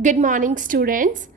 Good morning, students.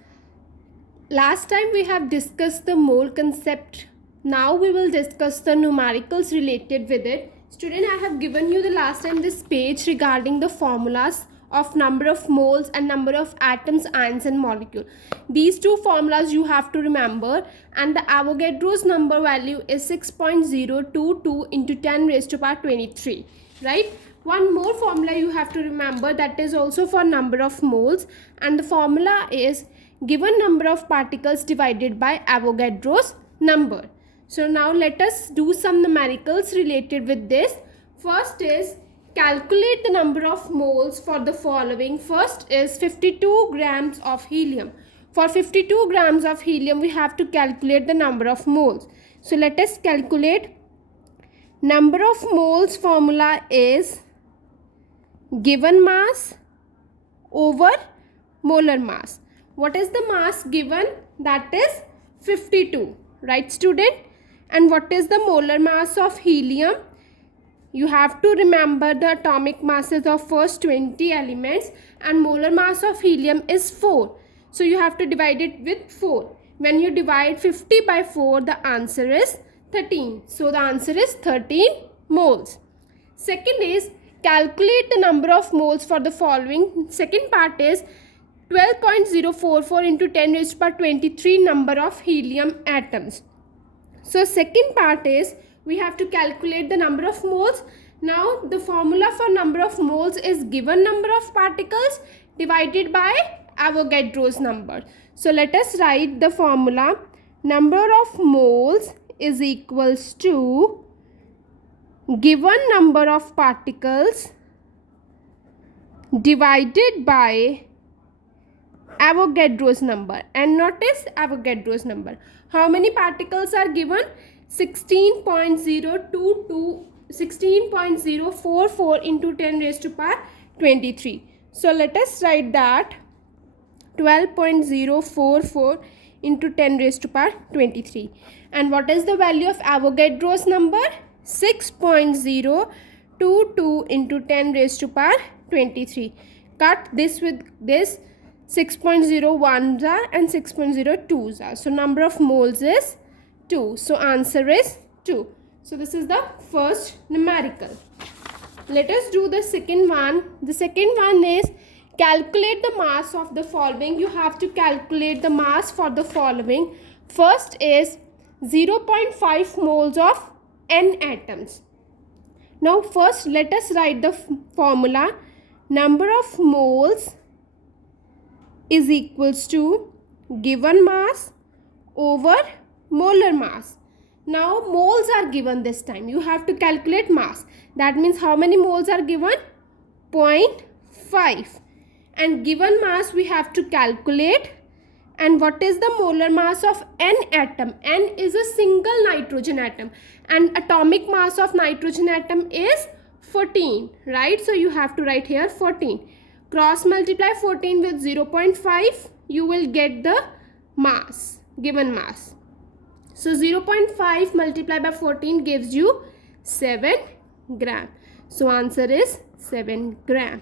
Last time we have discussed the mole concept. Now we will discuss the numericals related with it. Student, I have given you the last time this page regarding the formulas of number of moles and number of atoms, ions and molecule. These two formulas you have to remember, and the Avogadro's number value is 6.022 into 10 raised to power 23, right? One more formula you have to remember, that is also for number of moles, and the formula is given number of particles divided by Avogadro's number. So now let us do some numericals related with this. First is calculate the number of moles for the following. First is 52 grams of helium. For 52 grams of helium we have to calculate the number of moles. So let us calculate. Number of moles formula is given mass over molar mass. What is the mass given? That is 52, right student? And what is the molar mass of helium? You have to remember the atomic masses of first 20 elements, and molar mass of helium is 4. So you have to divide it with 4. When you divide 50 by 4, the answer is 13. So the answer is 13 moles. Second is calculate the number of moles for the following. Second part is 12.044 into 10 raised to power 23 number of helium atoms. So second part is we have to calculate the number of moles. Now the formula for number of moles is given number of particles divided by Avogadro's number. So let us write the formula. Number of moles is equals to given number of particles divided by Avogadro's number. And notice Avogadro's number. How many particles are given? 16.044 into 10 raised to power 23. So let us write that 12.044 into 10 raised to power 23. And what is the value of Avogadro's number? 6.022 into 10 raised to power 23. Cut this with this. 6.01s are and 6.02s are. So number of moles is 2. So answer is 2. So this is the first numerical. Let us do the second one. The second one is calculate the mass of the following. You have to calculate the mass for the following. First is 0.5 moles of N atoms. Now first let us write the formula. Number of moles is equals to given mass over molar mass. Now moles are given this time. You have to calculate mass. That means how many moles are given? 0.5. And given mass we have to calculate. And what is the molar mass of N atom? N is a single nitrogen atom. And atomic mass of nitrogen atom is 14. Right? So you have to write here 14. Cross multiply 14 with 0.5, you will get the mass, given mass. So 0.5 multiplied by 14 gives you 7 gram. So answer is 7 gram.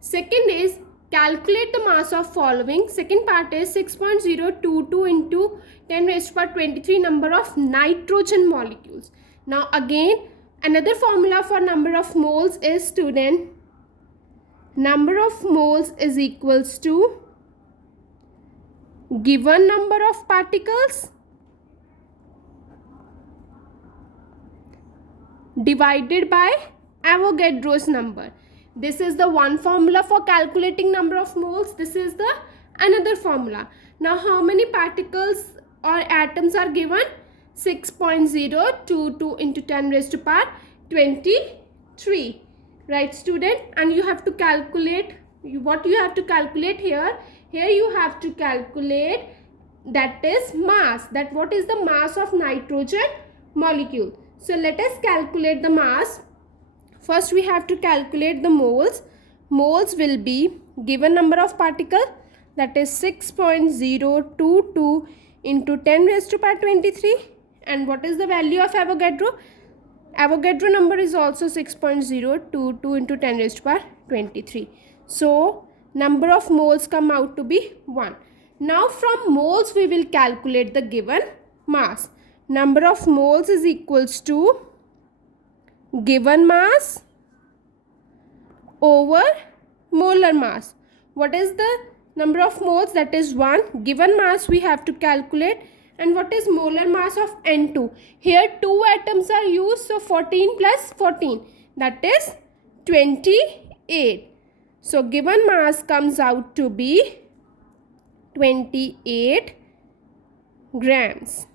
Second is calculate the mass of following. Second part is 6.022 into 10 raised to power 23 number of nitrogen molecules. Now again, another formula for number of moles is student. Number of moles is equals to given number of particles divided by Avogadro's number. This is the one formula for calculating number of moles. This is the another formula. Now how many particles or atoms are given? 6.022 into 10 raised to power 23. Right student? And you have to calculate what you have to calculate here. Here you have to calculate, that is mass. That what is the mass of nitrogen molecule. So let us calculate the mass. First we have to calculate the moles. Moles will be given number of particle, that is 6.022 into 10 raised to power 23. And what is the value of Avogadro? Avogadro number is also 6.022 into 10 raised to power 23. So number of moles come out to be 1. Now from moles we will calculate the given mass. Number of moles is equals to given mass over molar mass. What is the number of moles? That is 1. Given mass we have to calculate. And what is molar mass of N2? Here 2 atoms are used, so 14 plus 14, that is 28. So given mass comes out to be 28 grams.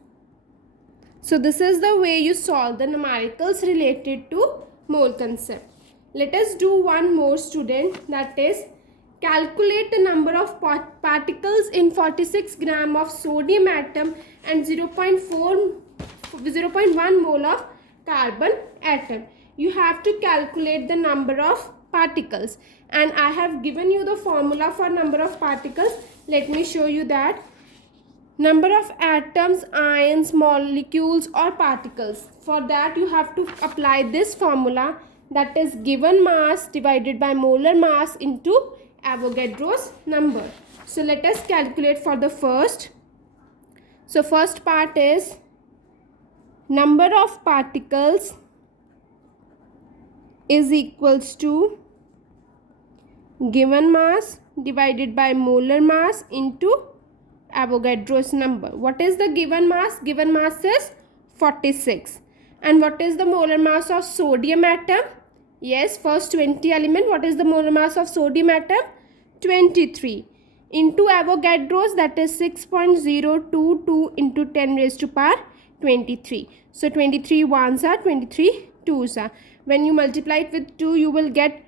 So this is the way you solve the numericals related to mole concept. Let us do one more, student, that is calculate the number of particles in 46 gram of sodium atom and 0.1 mole of carbon atom. You have to calculate the number of particles, and I have given you the formula for number of particles. Let me show you that. Number of atoms, ions, molecules or particles. For that you have to apply this formula, that is given mass divided by molar mass into Avogadro's number. So let us calculate for the first. So first part is number of particles is equals to given mass divided by molar mass into Avogadro's number. What is the given mass? Given mass is 46. And what is the molar mass of sodium atom? Yes, first 20 element. What is the molar mass of sodium atom? 23. Into Avogadro's, that is 6.022 into 10 raised to power 23. So 23 ones are, 23 twos are. When you multiply it with 2, you will get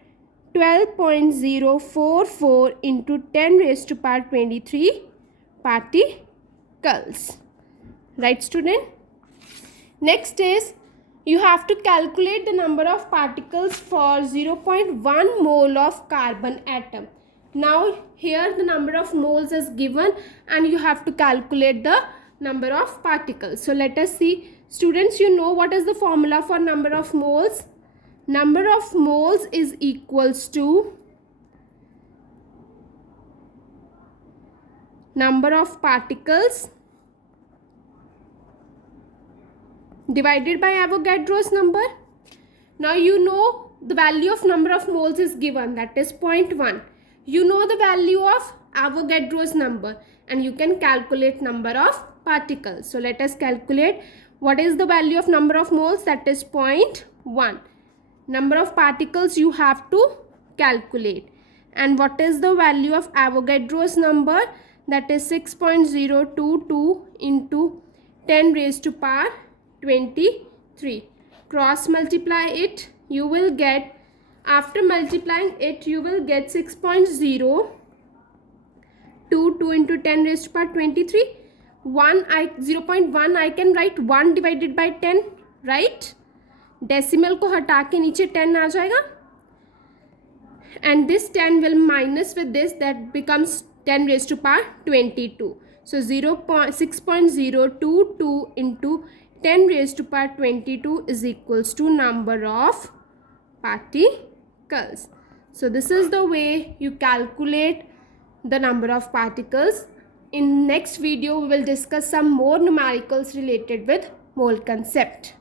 12.044 into 10 raised to power 23 particles. Right, student? Next is you have to calculate the number of particles for 0.1 mole of carbon atom. Now here the number of moles is given and you have to calculate the number of particles. So let us see. Students, you know what is the formula for number of moles? Number of moles is equals to number of particles divided by Avogadro's number. Now you know the value of number of moles is given, that is 0.1. You know the value of Avogadro's number and you can calculate number of particles. So let us calculate what is the value of number of moles, that is 0.1. Number of particles you have to calculate. And what is the value of Avogadro's number, that is 6.022 into 10 raised to power 23. Cross multiply it, you will get, after multiplying it, you will get 6.022 into 10 raised to power 23. 0.1 I can write 1 divided by 10, right? Decimal को हटा के नीचे 10 आ जाएगा. And this 10 will minus with this, that becomes 10 raised to power 22. So 6.022 into 10 raised to power 22 is equals to number of particles. So this is the way you calculate the number of particles. In next video we will discuss some more numericals related with mole concept.